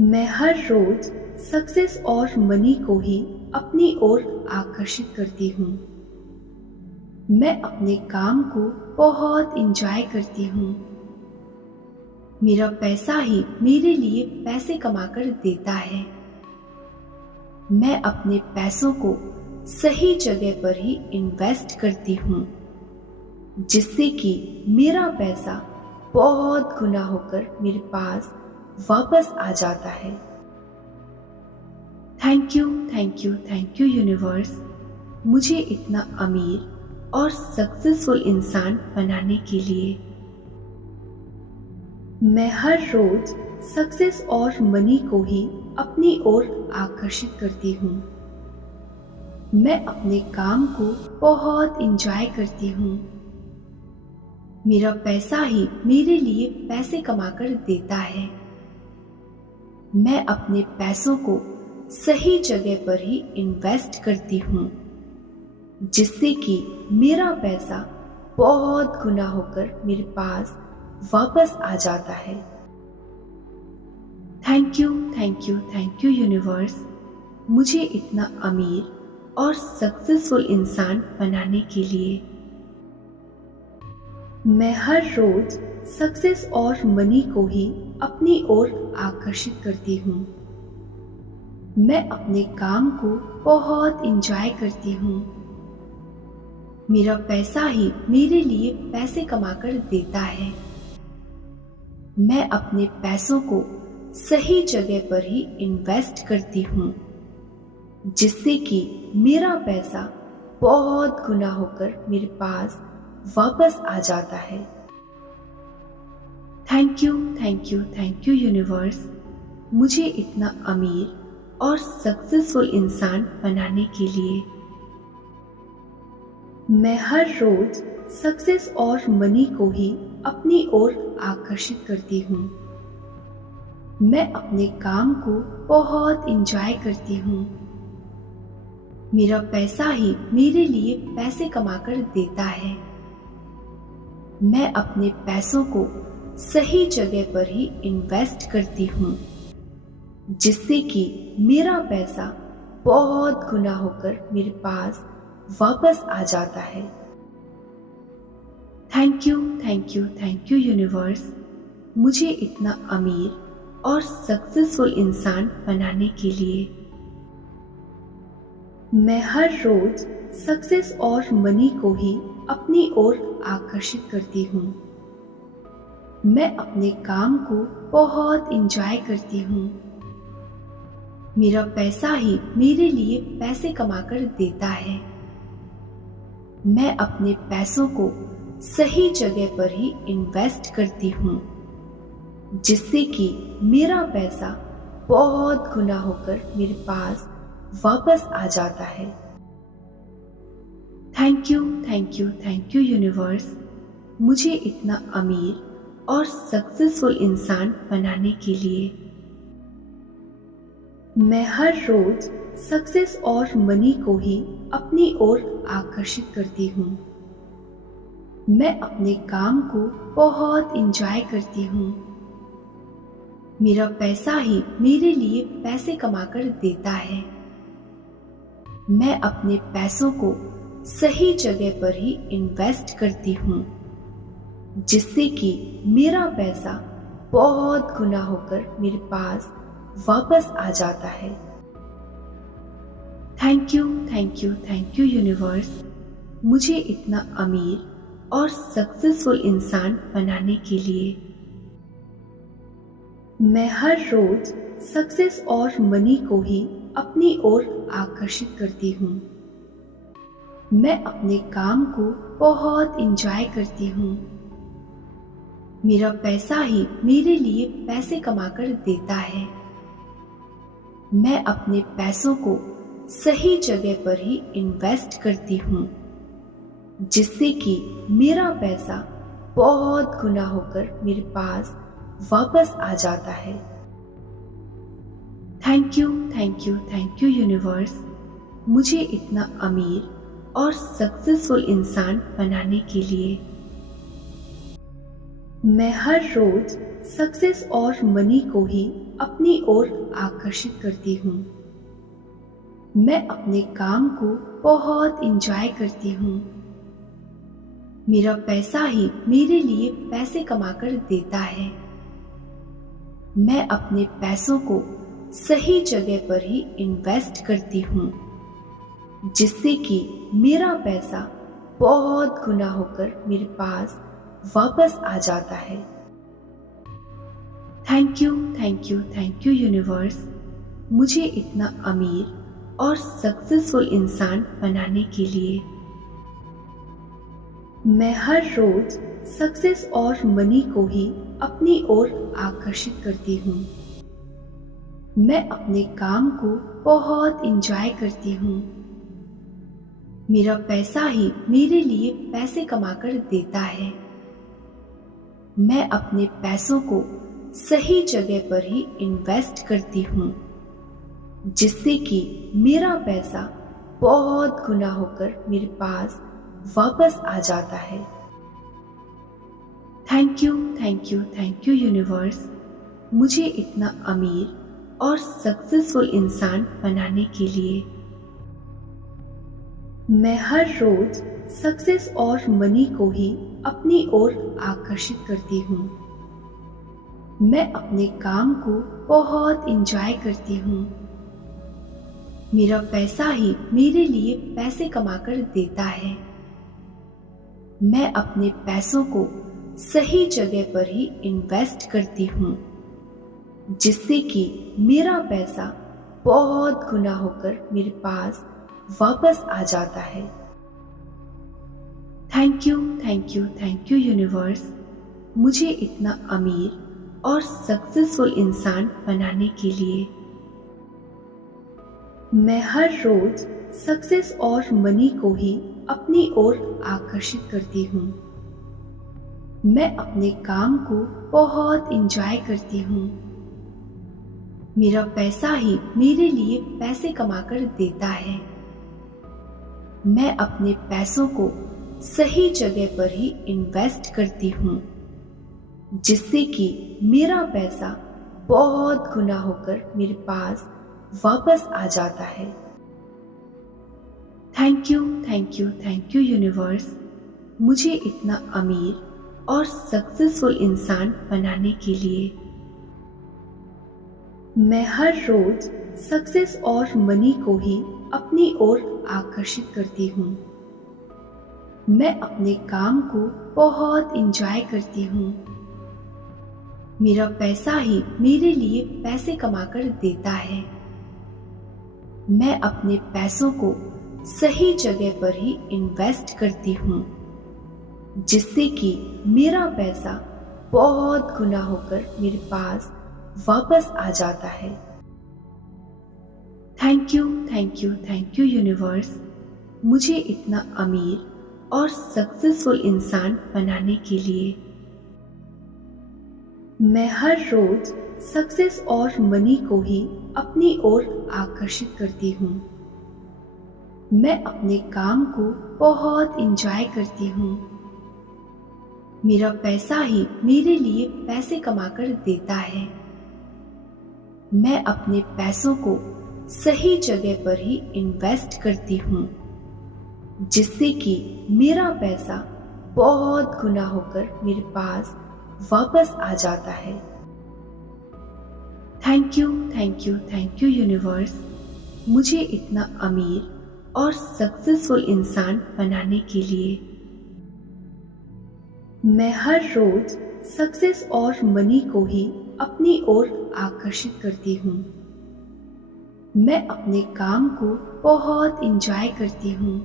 मैं हर रोज सक्सेस और मनी को ही अपनी ओर आकर्षित करती हूँ। मैं अपने काम को बहुत इंजॉय करती हूँ। मेरा पैसा ही मेरे लिए पैसे कमाकर देता है। मैं अपने पैसों को सही जगह पर ही इन्वेस्ट करती हूँ, जिससे कि मेरा पैसा बहुत गुना होकर मेरे पास वापस आ जाता है। Thank you, thank you, thank you universe, मुझे इतना अमीर और सक्सेसफुल इंसान बनाने के लिए। मैं हर रोज सक्सेस और मनी को ही अपनी ओर आकर्षित करती हूँ। मैं अपने काम को बहुत इंजॉय करती हूँ। मेरा पैसा ही मेरे लिए पैसे कमाकर देता है। मैं अपने पैसों को सही जगह पर ही इन्वेस्ट करती हूँ, जिससे कि मेरा पैसा बहुत गुना होकर मेरे पास वापस आ जाता है। Thank you, thank you, thank you universe, मुझे इतना अमीर और सक्सेसफुल इंसान बनाने के लिए। मैं हर रोज सक्सेस और मनी को ही अपनी ओर आकर्षित करती हूँ। मैं अपने काम को बहुत इंजॉय करती हूँ। मेरा पैसा ही मेरे लिए पैसे कमाकर देता है। मैं अपने पैसों को सही जगह पर ही इन्वेस्ट करती हूँ, जिससे कि मेरा पैसा बहुत गुना होकर मेरे पास वापस आ जाता है। Thank you, thank you, thank you universe, मुझे इतना अमीर और सक्सेसफुल इंसान बनाने के लिए। मैं हर रोज सक्सेस और मनी को ही अपनी ओर आकर्षित करती हूँ। मैं अपने काम को बहुत इंजॉय करती हूँ। मेरा पैसा ही मेरे लिए पैसे कमाकर देता है। मैं अपने पैसों को सही जगह पर ही इन्वेस्ट करती हूँ, जिससे कि मेरा पैसा बहुत गुना होकर मेरे पास वापस आ जाता है। Thank you, thank you, thank you universe, मुझे इतना अमीर और सक्सेसफुल इंसान बनाने के लिए। मैं हर रोज सक्सेस और मनी को ही अपनी ओर आकर्षित करती हूँ। मैं अपने काम को बहुत इंजॉय करती हूँ। मेरा पैसा ही मेरे लिए पैसे कमाकर देता है। मैं अपने पैसों को सही जगह पर ही इन्वेस्ट करती हूँ, जिससे कि मेरा पैसा बहुत गुना होकर मेरे पास वापस आ जाता है। Thank you, thank you, thank you universe, मुझे इतना अमीर और सक्सेसफुल इंसान बनाने के लिए। मैं हर रोज सक्सेस और मनी को ही अपनी ओर आकर्षित करती हूँ। मैं अपने काम को बहुत इंजॉय करती हूँ। मेरा पैसा ही मेरे लिए पैसे कमाकर देता है। मैं अपने पैसों को सही जगह पर ही इन्वेस्ट करती हूँ, जिससे कि मेरा पैसा बहुत गुना होकर मेरे पास वापस आ जाता है। Thank you, thank you, thank you universe, मुझे इतना अमीर और सक्सेसफुल इंसान बनाने के लिए। मैं हर रोज सक्सेस और मनी को ही अपनी ओर आकर्षित करती हूँ। मैं अपने काम को बहुत इंजॉय करती हूँ। मेरा पैसा ही मेरे लिए पैसे कमाकर देता है। मैं अपने पैसों को सही जगह पर ही इन्वेस्ट करती हूँ, जिससे कि मेरा पैसा बहुत गुना होकर मेरे पास वापस आ जाता है। Thank you, thank you, thank you universe, मुझे इतना अमीर और सक्सेसफुल इंसान बनाने के लिए। मैं हर रोज सक्सेस और मनी को ही अपनी ओर आकर्षित करती हूँ। मैं अपने काम को बहुत एंजॉय करती हूँ। मेरा पैसा ही मेरे लिए पैसे कमाकर देता है। मैं अपने पैसों को सही जगह पर ही इन्वेस्ट करती हूँ, जिससे कि मेरा पैसा बहुत गुना होकर मेरे पास वापस आ जाता है। Thank you, thank you, thank you universe, मुझे इतना अमीर और सक्सेसफुल इंसान बनाने के लिए। मैं हर रोज सक्सेस और मनी को ही अपनी ओर आकर्षित करती हूँ। मैं अपने काम को बहुत एंजॉय करती हूँ। मेरा पैसा ही मेरे लिए पैसे कमाकर देता है। मैं अपने पैसों को सही जगह पर ही इन्वेस्ट करती हूँ, जिससे कि मेरा पैसा बहुत गुना होकर मेरे पास वापस आ जाता है। Thank you, thank you, thank you universe, मुझे इतना अमीर और सक्सेसफुल इंसान बनाने के लिए। मैं हर रोज सक्सेस और मनी को ही अपनी ओर आकर्षित करती हूँ। मैं अपने काम को बहुत एंजॉय करती हूँ। मेरा पैसा ही मेरे लिए पैसे कमाकर देता है। मैं अपने पैसों को सही जगह पर ही इन्वेस्ट करती हूँ, जिससे कि मेरा पैसा बहुत गुना होकर मेरे पास वापस आ जाता है। Thank you, thank you, thank you universe, मुझे इतना अमीर और सक्सेसफुल इंसान बनाने के लिए। मैं हर रोज सक्सेस और मनी को ही अपनी ओर आकर्षित करती हूँ। मैं अपने काम को बहुत एंजॉय करती हूँ। मेरा पैसा ही मेरे लिए पैसे कमाकर देता है। मैं अपने पैसों को सही जगह पर ही इन्वेस्ट करती हूँ, जिससे कि मेरा पैसा बहुत गुना होकर मेरे पास वापस आ जाता है। Thank you, thank you, thank you universe, मुझे इतना अमीर और सक्सेसफुल इंसान बनाने के लिए। मैं हर रोज सक्सेस और मनी को ही अपनी ओर आकर्षित करती हूँ। मैं अपने काम को बहुत एंजॉय करती हूँ। मेरा पैसा ही मेरे लिए पैसे कमाकर देता है। मैं अपने पैसों को सही जगह पर ही इन्वेस्ट करती हूँ, जिससे कि मेरा पैसा बहुत गुना होकर मेरे पास वापस आ जाता है। Thank you, thank you, thank you universe, मुझे इतना अमीर और सक्सेसफुल इंसान बनाने के लिए। मैं हर रोज सक्सेस और मनी को ही अपनी ओर आकर्षित करती हूँ। मैं अपने काम को बहुत एंजॉय करती हूँ। मेरा पैसा ही मेरे लिए पैसे कमाकर देता है। मैं अपने पैसों को सही जगह पर ही इन्वेस्ट करती हूँ, जिससे कि मेरा पैसा बहुत गुना होकर मेरे पास वापस आ जाता है। Thank you, thank you, thank you universe, मुझे इतना अमीर और सक्सेसफुल इंसान बनाने के लिए। मैं हर रोज सक्सेस और मनी को ही अपनी ओर आकर्षित करती हूँ। मैं अपने काम को बहुत एंजॉय करती हूँ।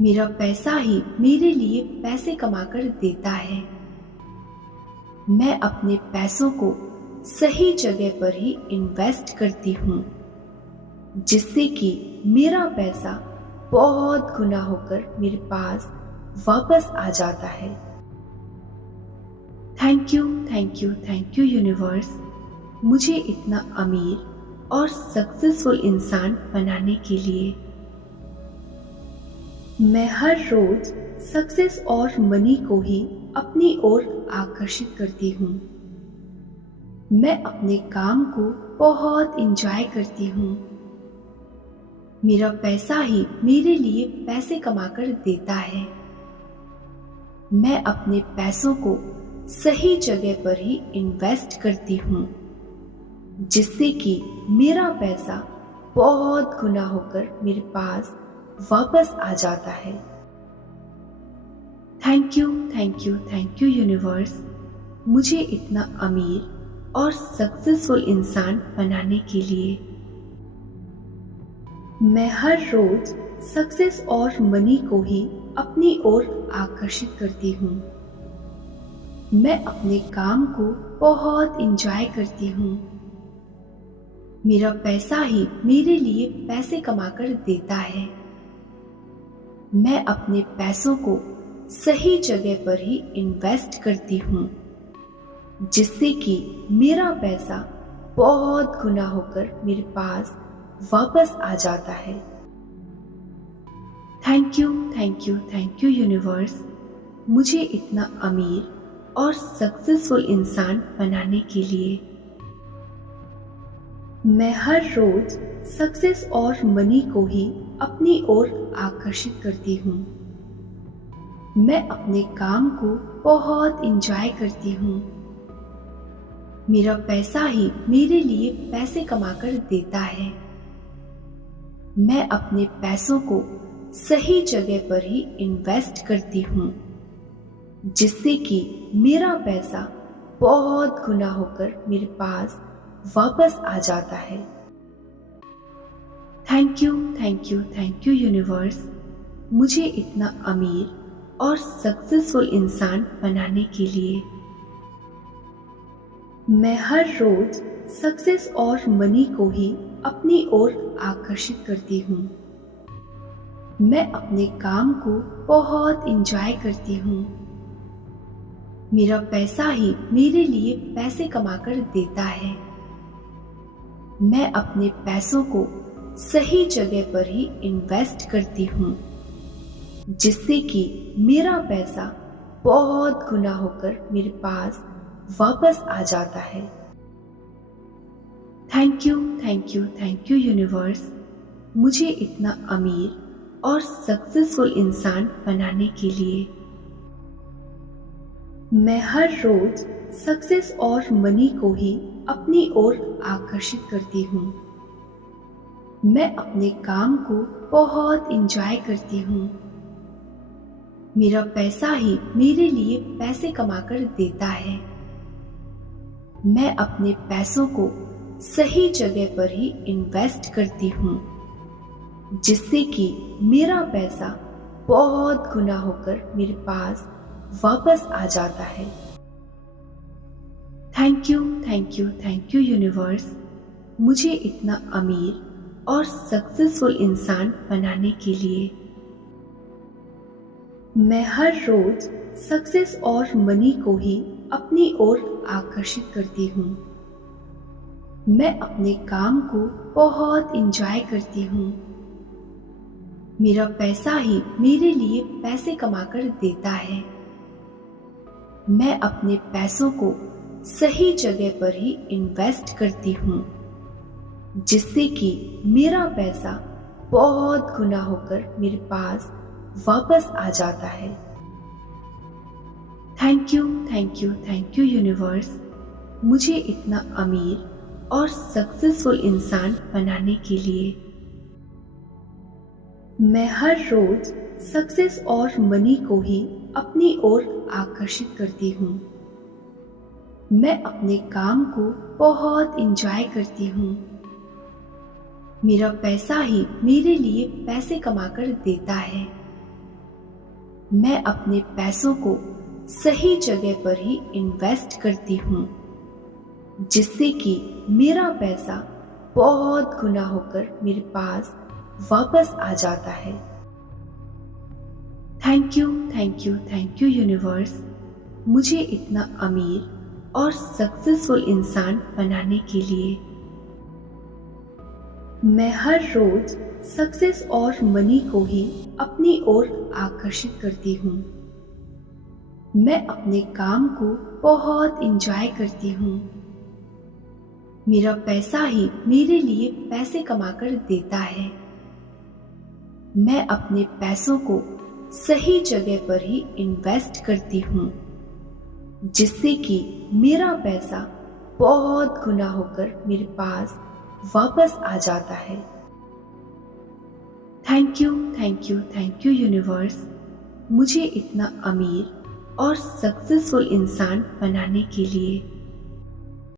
मेरा पैसा ही मेरे लिए पैसे कमाकर देता है। मैं अपने पैसों को सही जगह पर ही इन्वेस्ट करती हूँ, जिससे कि मेरा पैसा बहुत गुना होकर मेरे पास वापस आ जाता है। Thank you, thank you, thank you universe, मुझे इतना अमीर और सक्सेसफुल इंसान बनाने के लिए। मैं हर रोज सक्सेस और मनी को ही अपनी ओर आकर्षित करती हूँ। मैं अपने काम को बहुत इंजॉय करती हूँ। मेरा पैसा ही मेरे लिए पैसे कमाकर देता है। मैं अपने पैसों को सही जगह पर ही इन्वेस्ट करती हूँ, जिससे कि मेरा पैसा बहुत गुना होकर मेरे पास वापस आ जाता है। Thank you, thank you, thank you universe, मुझे इतना अमीर और सक्सेसफुल इंसान बनाने के लिए। मैं हर रोज सक्सेस और मनी को ही अपनी ओर आकर्षित करती हूँ। मैं अपने काम को बहुत इंजॉय करती हूँ। मेरा पैसा ही मेरे लिए पैसे कमाकर देता है। मैं अपने पैसों को सही जगह पर ही इन्वेस्ट करती हूँ, जिससे कि मेरा पैसा बहुत गुना होकर मेरे पास वापस आ जाता है। Thank you, thank you, thank you universe, मुझे इतना अमीर और सक्सेसफुल इंसान बनाने के लिए। मैं हर रोज सक्सेस और मनी को ही अपनी ओर आकर्षित करती हूँ। मैं अपने काम को बहुत इंजॉय करती हूँ। मेरा पैसा ही मेरे लिए पैसे कमाकर देता है। मैं अपने पैसों को सही जगह पर ही इन्वेस्ट करती हूँ, जिससे कि मेरा पैसा बहुत गुना होकर मेरे पास वापस आ जाता है। Thank you, thank you, thank you universe, मुझे इतना अमीर और सक्सेसफुल इंसान बनाने के लिए। मैं हर रोज सक्सेस और मनी को ही अपनी ओर आकर्षित करती हूँ। मैं अपने काम को बहुत इंजॉय करती हूँ। मेरा पैसा ही मेरे लिए पैसे कमाकर देता है। मैं अपने पैसों को सही जगह पर ही इन्वेस्ट करती हूँ, जिससे कि मेरा पैसा बहुत गुना होकर मेरे पास वापस आ जाता है। Thank you, thank you, thank you universe, मुझे इतना अमीर और सक्सेसफुल इंसान बनाने के लिए। मैं हर रोज सक्सेस और मनी को ही अपनी ओर आकर्षित करती हूँ। मैं अपने काम को बहुत इंजॉय करती हूँ। मेरा पैसा ही मेरे लिए पैसे कमाकर देता है। मैं अपने पैसों को सही जगह पर ही इन्वेस्ट करती हूँ, जिससे कि मेरा पैसा बहुत गुना होकर मेरे पास वापस आ जाता है। Thank you, thank you, thank you universe, मुझे इतना अमीर और सक्सेसफुल इंसान बनाने के लिए। मैं हर रोज सक्सेस और मनी को ही अपनी ओर आकर्षित करती हूँ। मैं अपने काम को बहुत इंजॉय करती हूँ। मेरा पैसा ही मेरे लिए पैसे कमाकर देता है। मैं अपने पैसों को सही जगह पर ही इन्वेस्ट करती हूँ, जिससे कि मेरा पैसा बहुत गुना होकर मेरे पास वापस आ जाता है। Thank you, thank you, thank you universe, मुझे इतना अमीर और सक्सेसफुल इंसान बनाने के लिए। मैं हर रोज सक्सेस और मनी को ही अपनी ओर आकर्षित करती हूँ। मैं अपने काम को बहुत इंजॉय करती हूँ। मेरा पैसा ही मेरे लिए पैसे कमाकर देता है। मैं अपने पैसों को सही जगह पर ही इन्वेस्ट करती हूँ, जिससे कि मेरा पैसा बहुत गुना होकर मेरे पास वापस आ जाता है। Thank you, thank you, thank you universe, मुझे इतना अमीर और सक्सेसफुल इंसान बनाने के लिए। मैं हर रोज सक्सेस और मनी को ही अपनी ओर आकर्षित करती हूँ। मैं अपने काम को बहुत इंजॉय करती हूँ। मेरा पैसा ही मेरे लिए पैसे कमाकर देता है। मैं अपने पैसों को सही जगह पर ही इन्वेस्ट करती हूँ, जिससे कि मेरा पैसा बहुत गुना होकर मेरे पास वापस आ जाता है। Thank you, thank you, thank you universe, मुझे इतना अमीर और सक्सेसफुल इंसान बनाने के लिए।